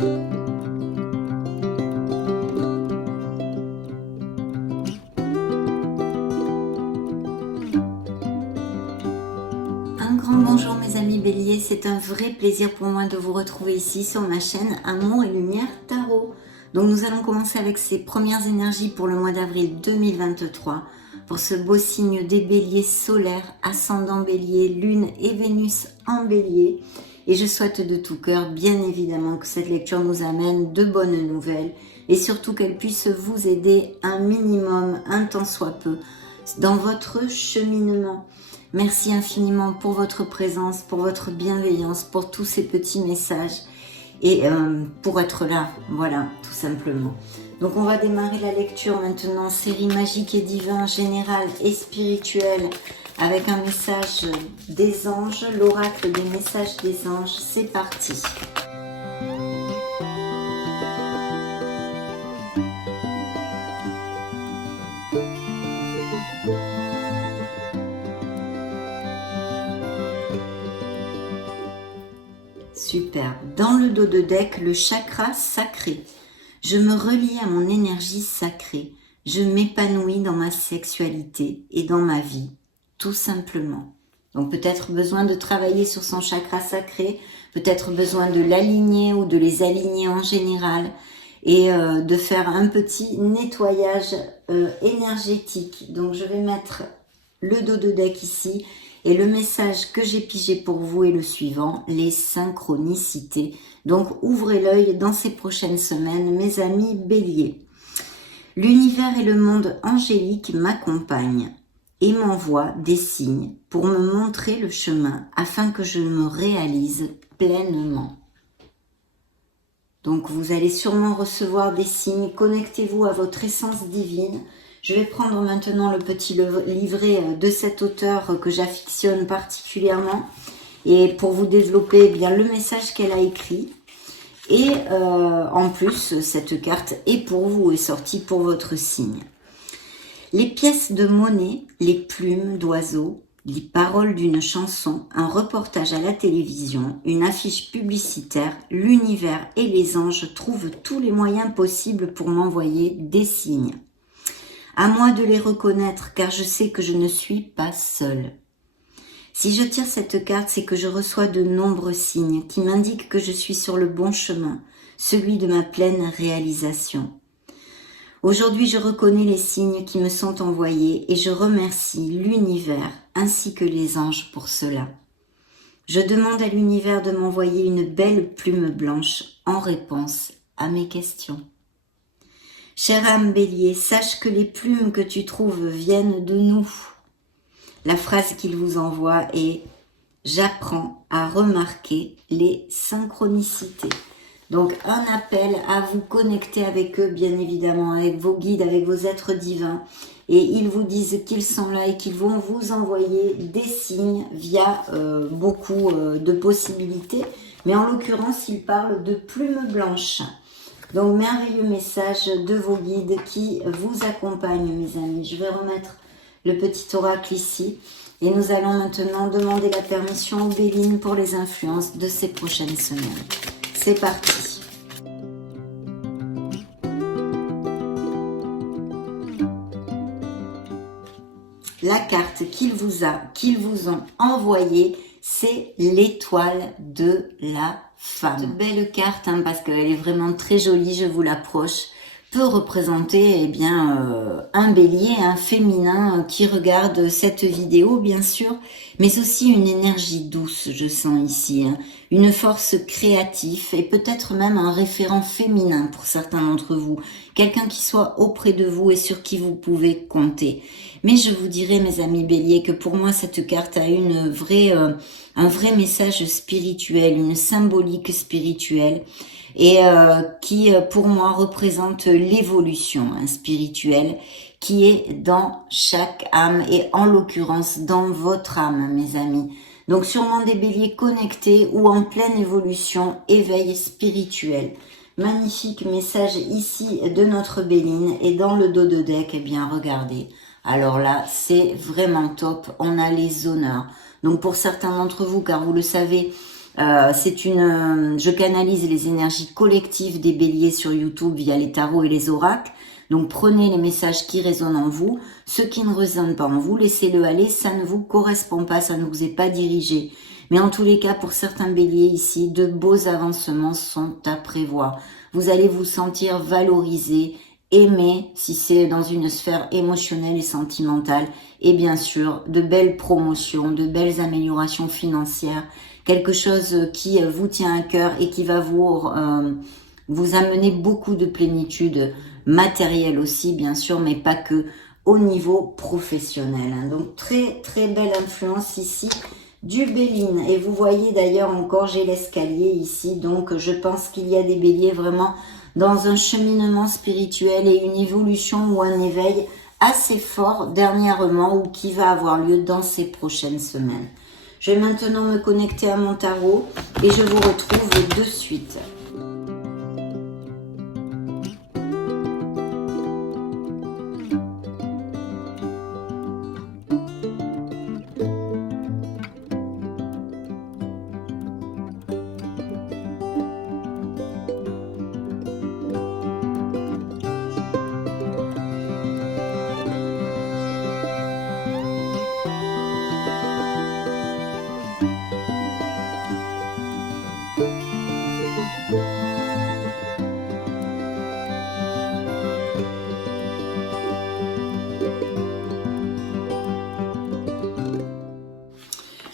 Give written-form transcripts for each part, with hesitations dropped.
Un grand bonjour mes amis Bélier, c'est un vrai plaisir pour moi de vous retrouver ici sur ma chaîne Amour et Lumière Tarot. Donc nous allons commencer avec ces premières énergies pour le mois d'avril 2023, pour ce beau signe des Béliers solaires, ascendant Bélier, Lune et Vénus en Bélier. Et je souhaite de tout cœur, bien évidemment, que cette lecture nous amène de bonnes nouvelles et surtout qu'elle puisse vous aider un minimum, un tant soit peu, dans votre cheminement. Merci infiniment pour votre présence, pour votre bienveillance, pour tous ces petits messages et pour être là, voilà, tout simplement. Donc on va démarrer la lecture maintenant, série magique et divin, général et spirituel, avec un message des anges, l'oracle des messages des anges, c'est parti. Super. Dans le dos de deck, le chakra sacré. Je me relie à mon énergie sacrée. Je m'épanouis dans ma sexualité et dans ma vie, tout simplement. Donc peut-être besoin de travailler sur son chakra sacré, peut-être besoin de l'aligner ou de les aligner en général et de faire un petit nettoyage énergétique. Donc je vais mettre le dos de deck ici. Et le message que j'ai pigé pour vous est le suivant, les synchronicités. Donc ouvrez l'œil dans ces prochaines semaines, mes amis Bélier. L'univers et le monde angélique m'accompagnent et m'envoient des signes pour me montrer le chemin afin que je me réalise pleinement. Donc vous allez sûrement recevoir des signes, connectez-vous à votre essence divine. Je vais prendre maintenant le petit livret de cet auteur que j'affectionne particulièrement et pour vous développer bien le message qu'elle a écrit. Et en plus, cette carte est pour vous, est sortie pour votre signe. Les pièces de monnaie, les plumes d'oiseaux, les paroles d'une chanson, un reportage à la télévision, une affiche publicitaire, l'univers et les anges trouvent tous les moyens possibles pour m'envoyer des signes. À moi de les reconnaître, car je sais que je ne suis pas seule. Si je tire cette carte, c'est que je reçois de nombreux signes qui m'indiquent que je suis sur le bon chemin, celui de ma pleine réalisation. Aujourd'hui, je reconnais les signes qui me sont envoyés et je remercie l'univers ainsi que les anges pour cela. Je demande à l'univers de m'envoyer une belle plume blanche en réponse à mes questions. Chère âme Bélier, sache que les plumes que tu trouves viennent de nous. La phrase qu'il vous envoie est « J'apprends à remarquer les synchronicités ». Donc un appel à vous connecter avec eux, bien évidemment, avec vos guides, avec vos êtres divins. Et ils vous disent qu'ils sont là et qu'ils vont vous envoyer des signes via beaucoup de possibilités. Mais en l'occurrence, ils parlent de plumes blanches. Donc, merveilleux message de vos guides qui vous accompagnent, mes amis. Je vais remettre le petit oracle ici. Et nous allons maintenant demander la permission aux Bélines pour les influences de ces prochaines semaines. C'est parti. La carte qu'ils vous ont envoyée, c'est l'étoile de la femme. Cette belle carte, parce qu'elle est vraiment très jolie, je vous l'approche, peut représenter un bélier, un féminin qui regarde cette vidéo, bien sûr, mais aussi une énergie douce, je sens ici, une force créative et peut-être même un référent féminin pour certains d'entre vous, quelqu'un qui soit auprès de vous et sur qui vous pouvez compter. Mais je vous dirais, mes amis béliers, que pour moi, cette carte a un vrai message spirituel, une symbolique spirituelle et qui, pour moi, représente l'évolution spirituelle qui est dans chaque âme et en l'occurrence dans votre âme, mes amis. Donc sûrement des béliers connectés ou en pleine évolution, éveil spirituel. Magnifique message ici de notre Béline et dans le dos de deck, eh bien regardez. Alors là, c'est vraiment top, on a les honneurs. Donc pour certains d'entre vous, car vous le savez, Je canalise les énergies collectives des béliers sur YouTube via les tarots et les oracles. Donc prenez les messages qui résonnent en vous. Ceux qui ne résonnent pas en vous, laissez-le aller. Ça ne vous correspond pas, ça ne vous est pas dirigé. Mais en tous les cas, pour certains béliers ici, de beaux avancements sont à prévoir. Vous allez vous sentir valorisé, aimé, si c'est dans une sphère émotionnelle et sentimentale. Et bien sûr, de belles promotions, de belles améliorations financières. Quelque chose qui vous tient à cœur et qui va vous amener beaucoup de plénitude matérielle aussi, bien sûr, mais pas que, au niveau professionnel. Donc, très, très belle influence ici du Béline. Et vous voyez d'ailleurs encore, j'ai l'escalier ici. Donc, je pense qu'il y a des béliers vraiment dans un cheminement spirituel et une évolution ou un éveil assez fort dernièrement ou qui va avoir lieu dans ces prochaines semaines. Je vais maintenant me connecter à mon tarot et je vous retrouve de suite.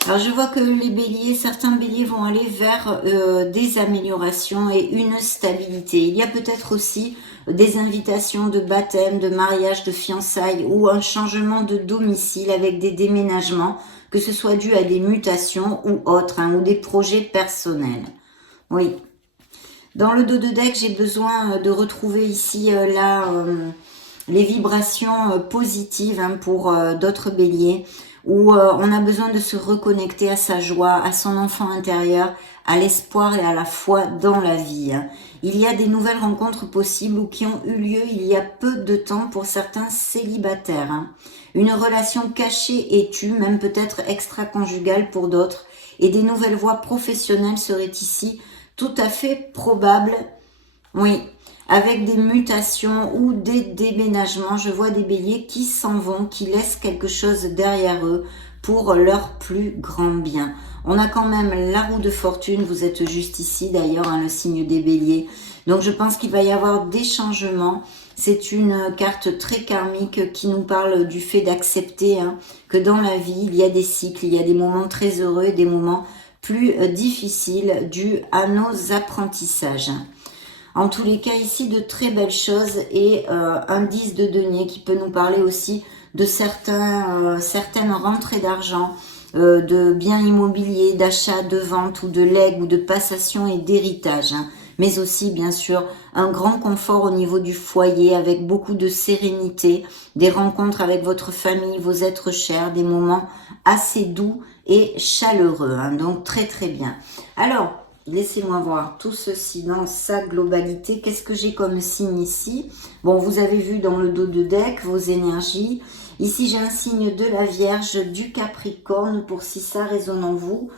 Alors je vois que les béliers, certains béliers vont aller vers des améliorations et une stabilité. Il y a peut-être aussi des invitations de baptême, de mariage, de fiançailles ou un changement de domicile avec des déménagements, que ce soit dû à des mutations ou autres, ou des projets personnels. Oui. Dans le dos de deck, j'ai besoin de retrouver ici les vibrations positives pour d'autres béliers, où on a besoin de se reconnecter à sa joie, à son enfant intérieur, à l'espoir et à la foi dans la vie. Il y a des nouvelles rencontres possibles ou qui ont eu lieu il y a peu de temps pour certains célibataires. Une relation cachée et tue, même peut-être extra-conjugale pour d'autres, et des nouvelles voies professionnelles seraient ici tout à fait probables. Oui, avec des mutations ou des déménagements, je vois des béliers qui s'en vont, qui laissent quelque chose derrière eux pour leur plus grand bien. On a quand même la roue de fortune, vous êtes juste ici d'ailleurs, le signe des béliers. Donc je pense qu'il va y avoir des changements. C'est une carte très karmique qui nous parle du fait d'accepter que dans la vie, il y a des cycles, il y a des moments très heureux et des moments plus difficiles dus à nos apprentissages. En tous les cas, ici, de très belles choses et un 10 de denier qui peut nous parler aussi de certaines rentrées d'argent, de biens immobiliers, d'achat, de vente ou de legs ou de passation et d'héritage. Mais aussi, bien sûr, un grand confort au niveau du foyer avec beaucoup de sérénité, des rencontres avec votre famille, vos êtres chers, des moments assez doux et chaleureux. Donc, très très bien. Alors, laissez-moi voir tout ceci dans sa globalité. Qu'est-ce que j'ai comme signe ici? Bon, vous avez vu dans le dos de deck vos énergies. Ici, j'ai un signe de la Vierge, du Capricorne, pour si ça résonne en vous,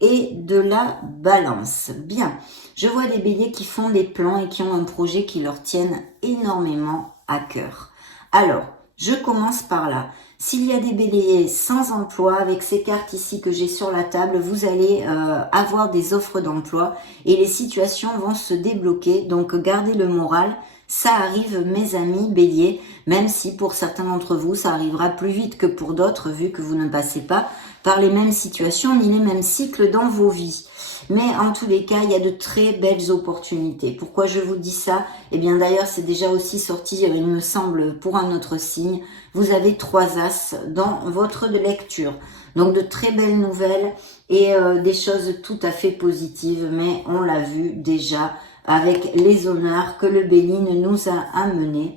et de la Balance. Bien, je vois des béliers qui font des plans et qui ont un projet qui leur tiennent énormément à cœur. Alors, je commence par là. S'il y a des béliers sans emploi, avec ces cartes ici que j'ai sur la table, vous allez avoir des offres d'emploi et les situations vont se débloquer. Donc, gardez le moral. Ça arrive, mes amis béliers, même si pour certains d'entre vous, ça arrivera plus vite que pour d'autres, vu que vous ne passez pas par les mêmes situations ni les mêmes cycles dans vos vies. Mais en tous les cas, il y a de très belles opportunités. Pourquoi je vous dis ça? Eh bien d'ailleurs, c'est déjà aussi sorti, il me semble, pour un autre signe. Vous avez 3 as dans votre lecture. Donc de très belles nouvelles et des choses tout à fait positives. Mais on l'a vu déjà avec les honneurs que le Béline nous a amenés.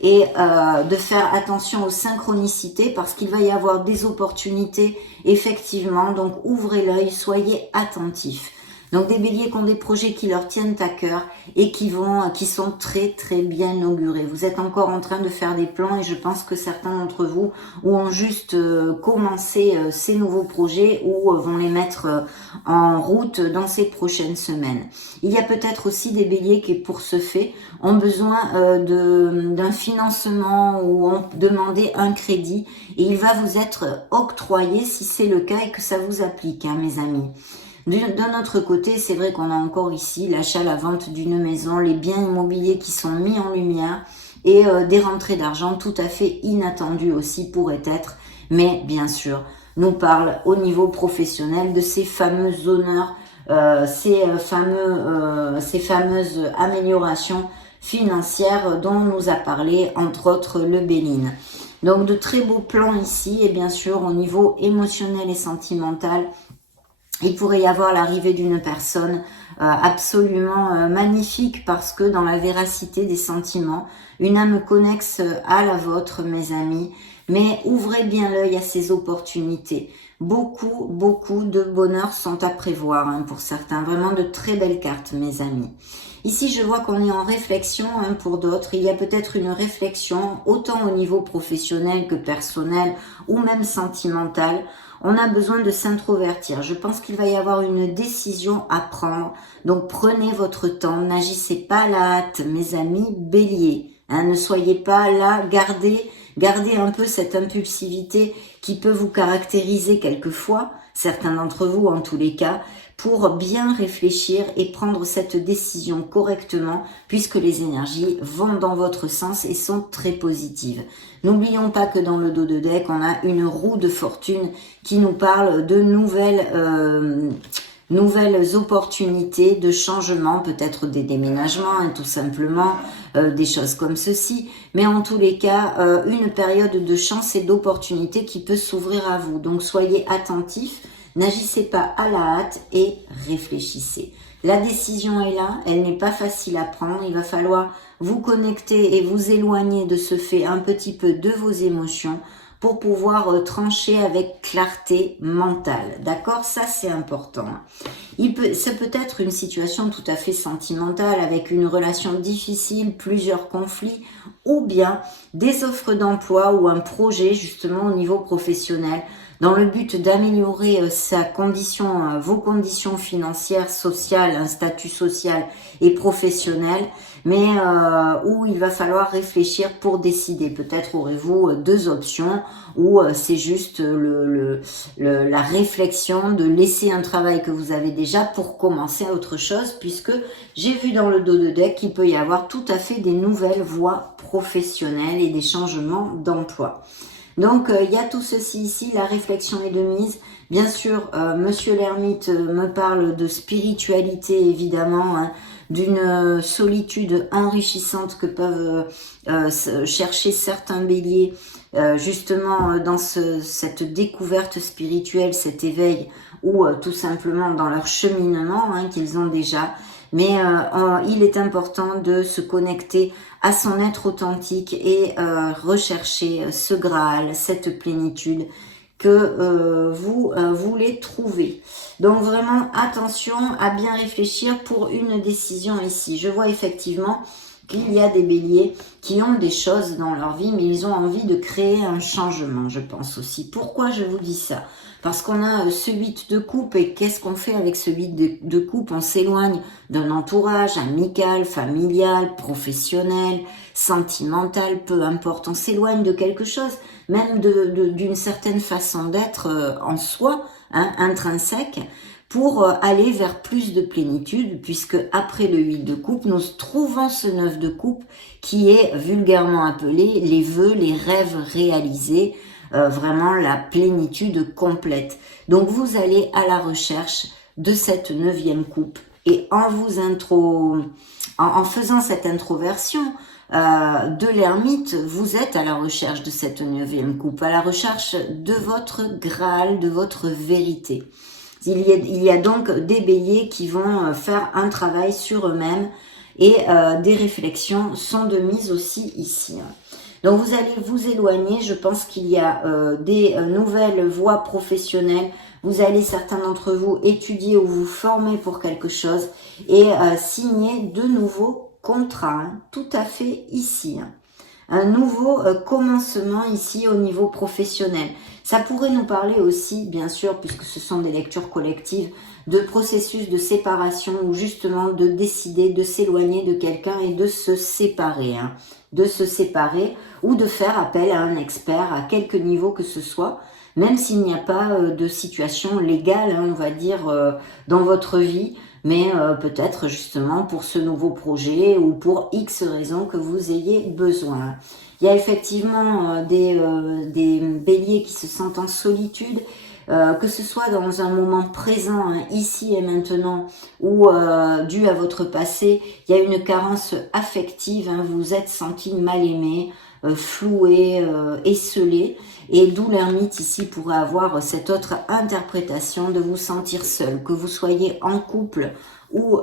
Et de faire attention aux synchronicités parce qu'il va y avoir des opportunités effectivement, donc ouvrez l'œil, soyez attentifs. Donc des béliers qui ont des projets qui leur tiennent à cœur et qui sont très très bien augurés. Vous êtes encore en train de faire des plans et je pense que certains d'entre vous ont juste commencé ces nouveaux projets ou vont les mettre en route dans ces prochaines semaines. Il y a peut-être aussi des béliers qui, pour ce fait, ont besoin d'un financement ou ont demandé un crédit et il va vous être octroyé si c'est le cas et que ça vous applique, hein, mes amis. D'un autre côté, c'est vrai qu'on a encore ici l'achat, la vente d'une maison, les biens immobiliers qui sont mis en lumière et des rentrées d'argent tout à fait inattendues aussi pourraient être. Mais bien sûr, nous parle au niveau professionnel de ces fameux honneurs, ces fameuses améliorations financières dont nous a parlé entre autres le Béline. Donc de très beaux plans ici et bien sûr au niveau émotionnel et sentimental, il pourrait y avoir l'arrivée d'une personne absolument magnifique parce que dans la véracité des sentiments, une âme connexe à la vôtre, mes amis, mais ouvrez bien l'œil à ces opportunités. Beaucoup de bonheur sont à prévoir hein, pour certains. Vraiment de très belles cartes, mes amis. Ici, je vois qu'on est en réflexion hein, pour d'autres. Il y a peut-être une réflexion, autant au niveau professionnel que personnel ou même sentimental. On a besoin de s'introvertir. Je pense qu'il va y avoir une décision à prendre. Donc, prenez votre temps. N'agissez pas à la hâte, mes amis béliers. Hein, ne soyez pas là. Gardez un peu cette impulsivité qui peut vous caractériser quelquefois, certains d'entre vous en tous les cas, pour bien réfléchir et prendre cette décision correctement puisque les énergies vont dans votre sens et sont très positives. N'oublions pas que dans le dos de deck, on a une roue de fortune qui nous parle de nouvelles opportunités de changement, peut-être des déménagements, hein, tout simplement, des choses comme ceci. Mais en tous les cas, une période de chance et d'opportunité qui peut s'ouvrir à vous. Donc soyez attentifs. N'agissez pas à la hâte et réfléchissez. La décision est là, elle n'est pas facile à prendre. Il va falloir vous connecter et vous éloigner de ce fait un petit peu de vos émotions pour pouvoir trancher avec clarté mentale. D'accord? Ça, c'est important. C'est peut-être une situation tout à fait sentimentale avec une relation difficile, plusieurs conflits ou bien des offres d'emploi ou un projet justement au niveau professionnel dans le but d'améliorer vos conditions financières, sociales, un statut social et professionnel, mais où il va falloir réfléchir pour décider. Peut-être aurez-vous deux options, ou c'est juste la réflexion de laisser un travail que vous avez déjà pour commencer à autre chose, puisque j'ai vu dans le dos de deck qu'il peut y avoir tout à fait des nouvelles voies professionnelles et des changements d'emploi. Donc, il y a tout ceci ici, la réflexion est de mise. Bien sûr, Monsieur l'Ermite me parle de spiritualité, évidemment, hein, d'une solitude enrichissante que peuvent chercher certains béliers, justement dans cette découverte spirituelle, cet éveil, ou tout simplement dans leur cheminement hein, qu'ils ont déjà. Mais il est important de se connecter à son être authentique et rechercher ce Graal, cette plénitude que vous voulez trouver. Donc vraiment attention à bien réfléchir pour une décision ici. Je vois effectivement qu'il y a des béliers qui ont des choses dans leur vie, mais ils ont envie de créer un changement, je pense aussi. Pourquoi je vous dis ça? Parce qu'on a ce 8 de coupe et qu'est-ce qu'on fait avec ce 8 de coupe? On s'éloigne d'un entourage amical, familial, professionnel, sentimental, peu importe. On s'éloigne de quelque chose, même d'une certaine façon d'être en soi, hein, intrinsèque, pour aller vers plus de plénitude, puisque après le 8 de coupe, nous trouvons ce 9 de coupe qui est vulgairement appelé les vœux, les rêves réalisés, vraiment la plénitude complète. Donc vous allez à la recherche de cette 9e coupe et en faisant cette introversion de l'ermite, vous êtes à la recherche de cette 9e coupe, à la recherche de votre Graal, de votre vérité. Il y a donc des béliers qui vont faire un travail sur eux-mêmes et des réflexions sont de mise aussi ici. Donc vous allez vous éloigner, je pense qu'il y a des nouvelles voies professionnelles. Vous allez, certains d'entre vous, étudier ou vous former pour quelque chose et signer de nouveaux contrats, hein, tout à fait ici. Hein. Un nouveau commencement ici au niveau professionnel. Ça pourrait nous parler aussi, bien sûr, puisque ce sont des lectures collectives, de processus de séparation ou justement de décider de s'éloigner de quelqu'un et de se séparer. Hein, de se séparer ou de faire appel à un expert à quelque niveau que ce soit, même s'il n'y a pas de situation légale, hein, on va dire, dans votre vie, mais peut-être justement pour ce nouveau projet ou pour X raisons que vous ayez besoin. Il y a effectivement des béliers qui se sentent en solitude, que ce soit dans un moment présent, hein, ici et maintenant, ou dû à votre passé, il y a une carence affective, hein, vous vous êtes senti mal aimé, floué, esselé, et d'où l'ermite ici pourrait avoir cette autre interprétation de vous sentir seul, que vous soyez en couple ou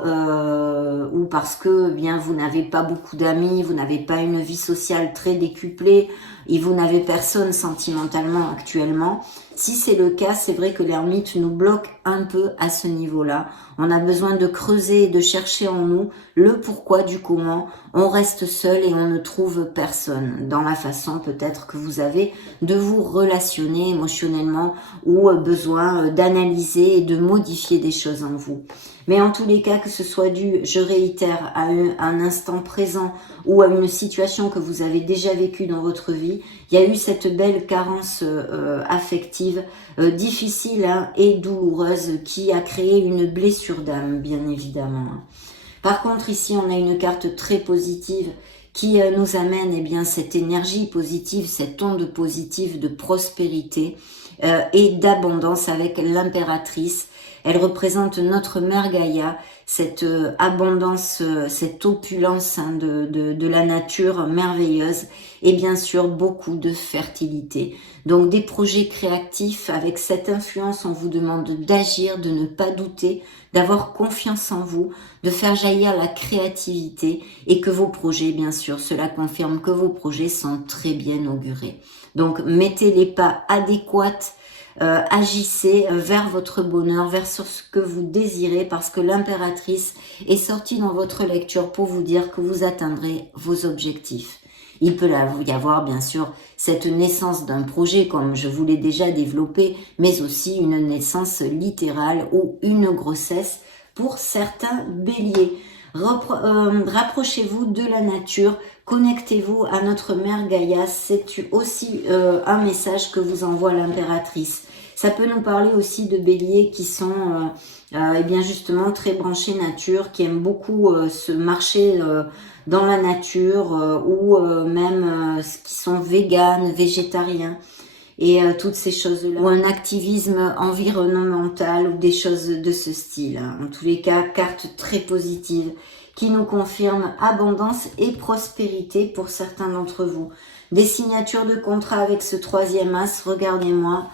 parce que bien vous n'avez pas beaucoup d'amis, vous n'avez pas une vie sociale très décuplée et vous n'avez personne sentimentalement actuellement. Si c'est le cas, c'est vrai que l'ermite nous bloque un peu à ce niveau-là. On a besoin de creuser et de chercher en nous le pourquoi du comment. On reste seul et on ne trouve personne dans la façon peut-être que vous avez de vous relationner émotionnellement ou besoin d'analyser et de modifier des choses en vous. Mais en tous les cas, que ce soit dû, je réitère, à un instant présent ou à une situation que vous avez déjà vécue dans votre vie, il y a eu cette belle carence affective, difficile, hein, et douloureuse, qui a créé une blessure d'âme, bien évidemment. Par contre, ici, on a une carte très positive qui nous amène cette énergie positive, cette onde positive de prospérité et d'abondance avec l'impératrice. Elle représente notre mère Gaïa, cette abondance, cette opulence, hein, de la nature merveilleuse et bien sûr beaucoup de fertilité. Donc des projets créatifs avec cette influence, on vous demande d'agir, de ne pas douter, d'avoir confiance en vous, de faire jaillir la créativité et que vos projets, bien sûr, cela confirme que vos projets sont très bien augurés. Donc mettez les pas adéquats, agissez vers votre bonheur, vers ce que vous désirez, parce que l'impératrice est sortie dans votre lecture pour vous dire que vous atteindrez vos objectifs. Il peut y avoir bien sûr cette naissance d'un projet comme je vous l'ai déjà développé, mais aussi une naissance littérale ou une grossesse pour certains béliers. Rapprochez-vous de la nature, connectez-vous à notre mère Gaïa, c'est aussi un message que vous envoie l'impératrice. Ça peut nous parler aussi de béliers qui sont justement très branchés nature, qui aiment beaucoup se marcher dans la nature ou même qui sont véganes, végétariens. Et toutes ces choses-là, ou un activisme environnemental ou des choses de ce style. Hein. En tous les cas, carte très positive qui nous confirme abondance et prospérité pour certains d'entre vous. Des signatures de contrat avec ce troisième as, regardez-moi.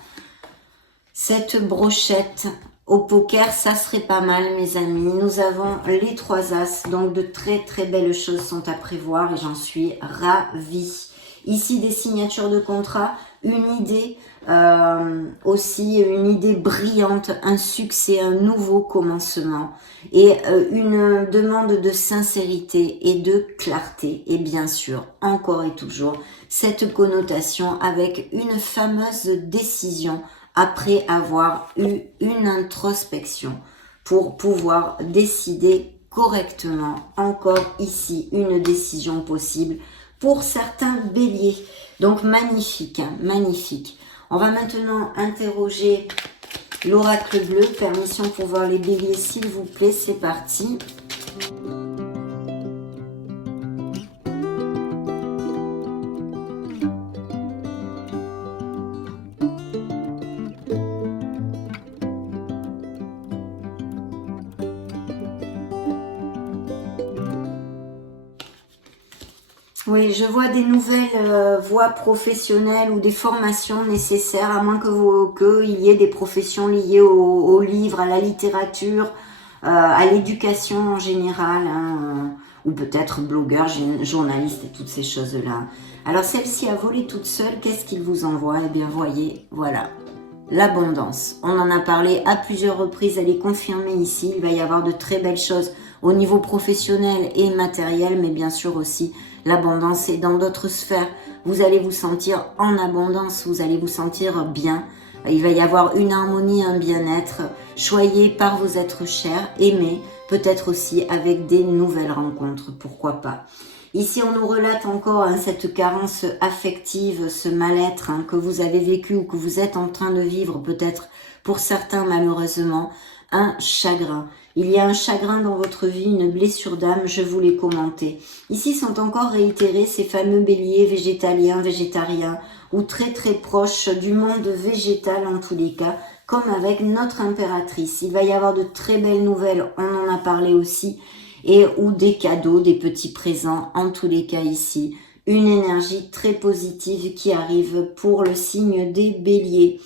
Cette brochette au poker, ça serait pas mal mes amis. Nous avons les trois as, donc de très très belles choses sont à prévoir et j'en suis ravie. Ici, des signatures de contrat, une idée, aussi une idée brillante, un succès, un nouveau commencement et une demande de sincérité et de clarté. Et bien sûr, encore et toujours, cette connotation avec une fameuse décision après avoir eu une introspection pour pouvoir décider correctement. Encore ici, une décision possible pour certains béliers. Donc magnifique, hein, magnifique. On va maintenant interroger l'oracle bleu. Permission pour voir les béliers s'il vous plaît, c'est parti. Oui, je vois des nouvelles voies professionnelles ou des formations nécessaires, à moins qu'il y ait des professions liées au livre, à la littérature, à l'éducation en général, hein, ou peut-être blogueur, journaliste et toutes ces choses-là. Alors celle-ci a volé toute seule, qu'est-ce qu'il vous envoie? Eh bien voyez, voilà, l'abondance. On en a parlé à plusieurs reprises, elle est confirmée ici, il va y avoir de très belles choses au niveau professionnel et matériel, mais bien sûr aussi l'abondance. Et dans d'autres sphères, vous allez vous sentir en abondance, vous allez vous sentir bien. Il va y avoir une harmonie, un bien-être, choyé par vos êtres chers, aimés, peut-être aussi avec des nouvelles rencontres, pourquoi pas. Ici, on nous relate encore cette carence affective, ce mal-être que vous avez vécu ou que vous êtes en train de vivre, peut-être pour certains malheureusement, un chagrin. Il y a un chagrin dans votre vie, une blessure d'âme, je vous l'ai commenté. Ici sont encore réitérés ces fameux béliers végétaliens, végétariens, ou très très proches du monde végétal en tous les cas, comme avec notre impératrice. Il va y avoir de très belles nouvelles, on en a parlé aussi, et ou des cadeaux, des petits présents, en tous les cas ici. Une énergie très positive qui arrive pour le signe des béliers.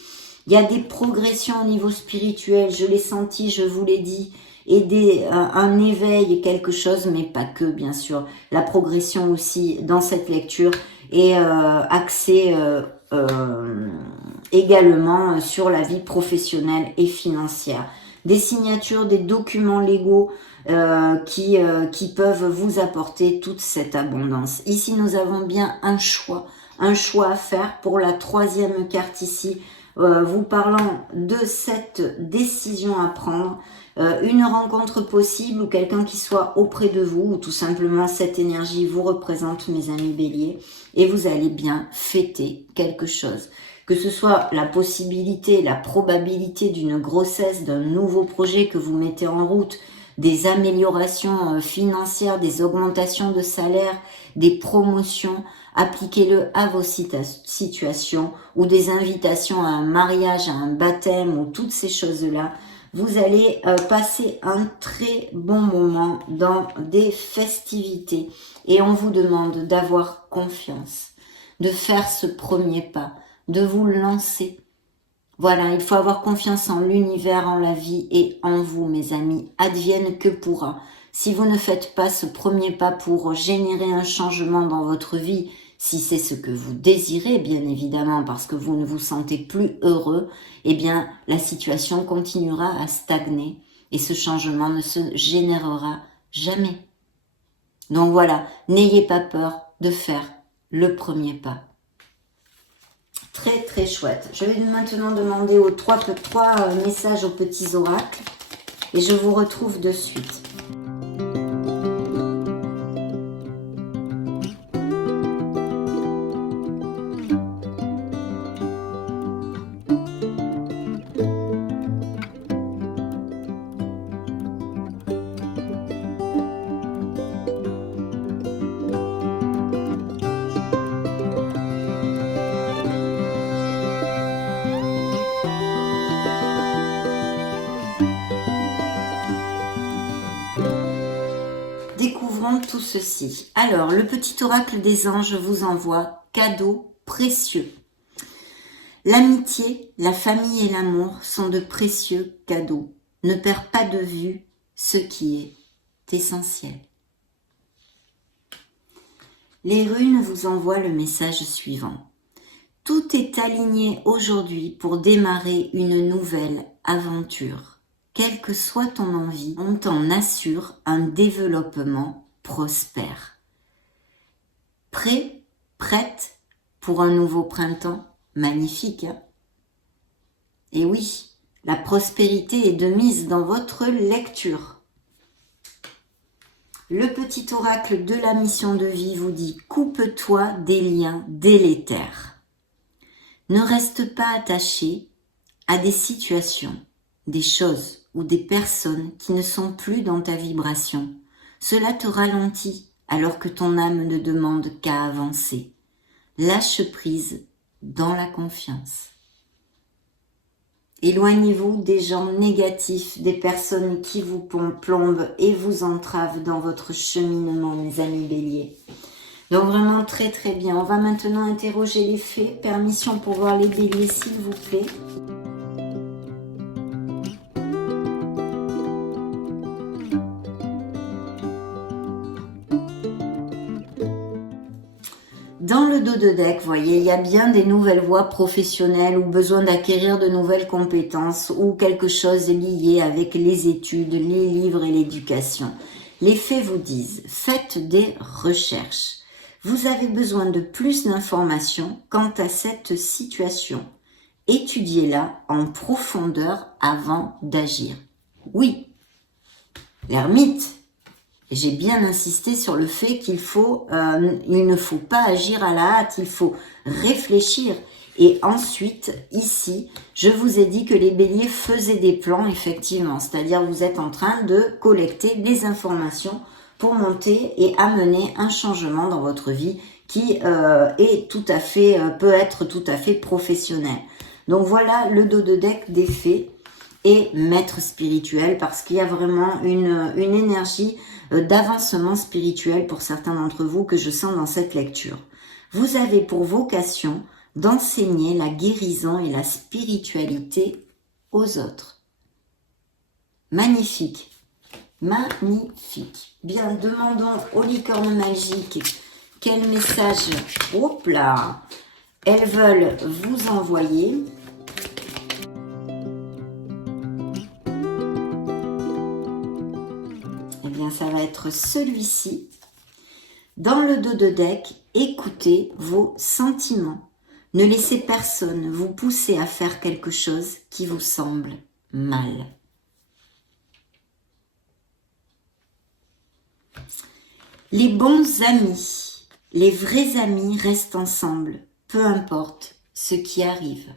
Il y a des progressions au niveau spirituel, je l'ai senti, je vous l'ai dit, et un éveil, quelque chose, mais pas que, bien sûr. La progression aussi dans cette lecture est axée également sur la vie professionnelle et financière. Des signatures, des documents légaux qui peuvent vous apporter toute cette abondance. Ici, nous avons bien un choix à faire pour la troisième carte ici, vous parlant de cette décision à prendre, une rencontre possible ou quelqu'un qui soit auprès de vous, ou tout simplement cette énergie vous représente, mes amis béliers, et vous allez bien fêter quelque chose. Que ce soit la possibilité, la probabilité d'une grossesse, d'un nouveau projet que vous mettez en route, des améliorations financières, des augmentations de salaire, des promotions, appliquez-le à vos situations, ou des invitations à un mariage, à un baptême, ou toutes ces choses-là. Vous allez passer un très bon moment dans des festivités, et on vous demande d'avoir confiance, de faire ce premier pas, de vous lancer. Voilà, il faut avoir confiance en l'univers, en la vie et en vous, mes amis. Advienne que pourra. Si vous ne faites pas ce premier pas pour générer un changement dans votre vie, si c'est ce que vous désirez, bien évidemment, parce que vous ne vous sentez plus heureux, eh bien, la situation continuera à stagner et ce changement ne se générera jamais. Donc voilà, n'ayez pas peur de faire le premier pas. Très très chouette. Je vais maintenant demander aux trois messages aux petits oracles et je vous retrouve de suite. Découvrons tout ceci. Alors, le petit oracle des anges vous envoie cadeaux précieux. L'amitié, la famille et l'amour sont de précieux cadeaux. Ne perds pas de vue ce qui est essentiel. Les runes vous envoient le message suivant. Tout est aligné aujourd'hui pour démarrer une nouvelle aventure. Quelle que soit ton envie, on t'en assure un développement prospère. Prêt, prête pour un nouveau printemps? Magnifique, hein? Et oui, la prospérité est de mise dans votre lecture. Le petit oracle de la mission de vie vous dit « Coupe-toi des liens délétères ». Ne reste pas attaché à des situations, des choses ou des personnes qui ne sont plus dans ta vibration. Cela te ralentit alors que ton âme ne demande qu'à avancer. Lâche prise dans la confiance. Éloignez-vous des gens négatifs, des personnes qui vous plombent et vous entravent dans votre cheminement, mes amis béliers. Donc vraiment très très bien. On va maintenant interroger les fées. Permission pour voir les béliers, s'il vous plaît. Dans le dos de deck, vous voyez, il y a bien des nouvelles voies professionnelles ou besoin d'acquérir de nouvelles compétences ou quelque chose lié avec les études, les livres et l'éducation. Les faits vous disent, faites des recherches. Vous avez besoin de plus d'informations quant à cette situation. Étudiez-la en profondeur avant d'agir. Oui, l'ermite. J'ai bien insisté sur le fait il ne faut pas agir à la hâte, il faut réfléchir. Et ensuite, ici, je vous ai dit que les béliers faisaient des plans, effectivement. C'est-à-dire, vous êtes en train de collecter des informations pour monter et amener un changement dans votre vie qui peut être tout à fait professionnel. Donc voilà le dos de deck des fées et maître spirituel, parce qu'il y a vraiment une énergie d'avancement spirituel pour certains d'entre vous que je sens dans cette lecture. Vous avez pour vocation d'enseigner la guérison et la spiritualité aux autres. Magnifique, magnifique. Bien, demandons aux licornes magiques quel message, hop là, elles veulent vous envoyer. Ça va être celui-ci. Dans le dos de deck, écoutez vos sentiments. Ne laissez personne vous pousser à faire quelque chose qui vous semble mal. Les bons amis, les vrais amis restent ensemble, peu importe ce qui arrive.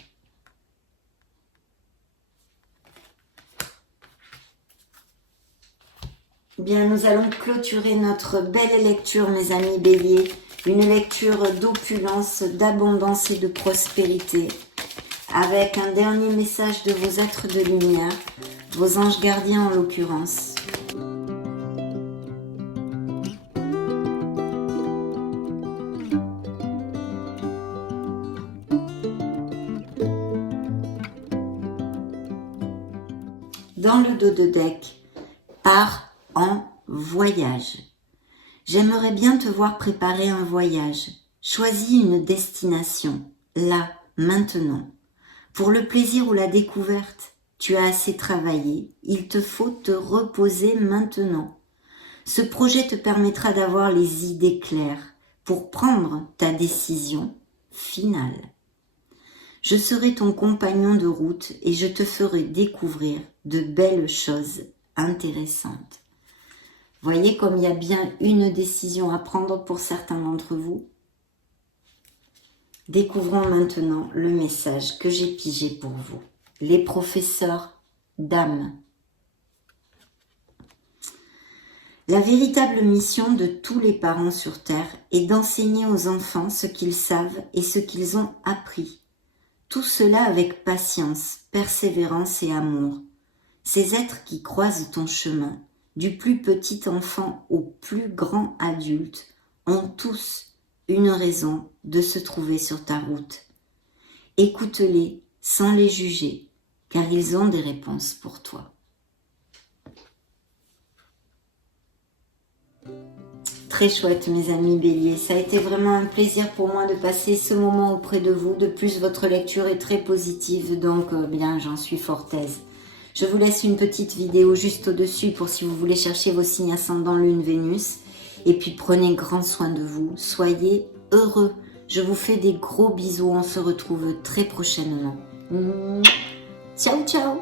Bien, nous allons clôturer notre belle lecture, mes amis béliers. Une lecture d'opulence, d'abondance et de prospérité. Avec un dernier message de vos êtres de lumière, vos anges gardiens en l'occurrence. Dans le dos de deck, pars en voyage. J'aimerais bien te voir préparer un voyage. Choisis une destination, là, maintenant. Pour le plaisir ou la découverte, tu as assez travaillé, il te faut te reposer maintenant. Ce projet te permettra d'avoir les idées claires pour prendre ta décision finale. Je serai ton compagnon de route et je te ferai découvrir de belles choses intéressantes. Voyez comme il y a bien une décision à prendre pour certains d'entre vous. Découvrons maintenant le message que j'ai pigé pour vous. Les professeurs d'âme. La véritable mission de tous les parents sur Terre est d'enseigner aux enfants ce qu'ils savent et ce qu'ils ont appris. Tout cela avec patience, persévérance et amour. Ces êtres qui croisent ton chemin, du plus petit enfant au plus grand adulte, ont tous une raison de se trouver sur ta route. Écoute-les sans les juger, car ils ont des réponses pour toi. Très chouette, mes amis béliers. Ça a été vraiment un plaisir pour moi de passer ce moment auprès de vous. De plus, votre lecture est très positive, donc bien, j'en suis fort aise. Je vous laisse une petite vidéo juste au-dessus pour si vous voulez chercher vos signes ascendants Lune, Vénus. Et puis, prenez grand soin de vous. Soyez heureux. Je vous fais des gros bisous. On se retrouve très prochainement. Ciao, ciao!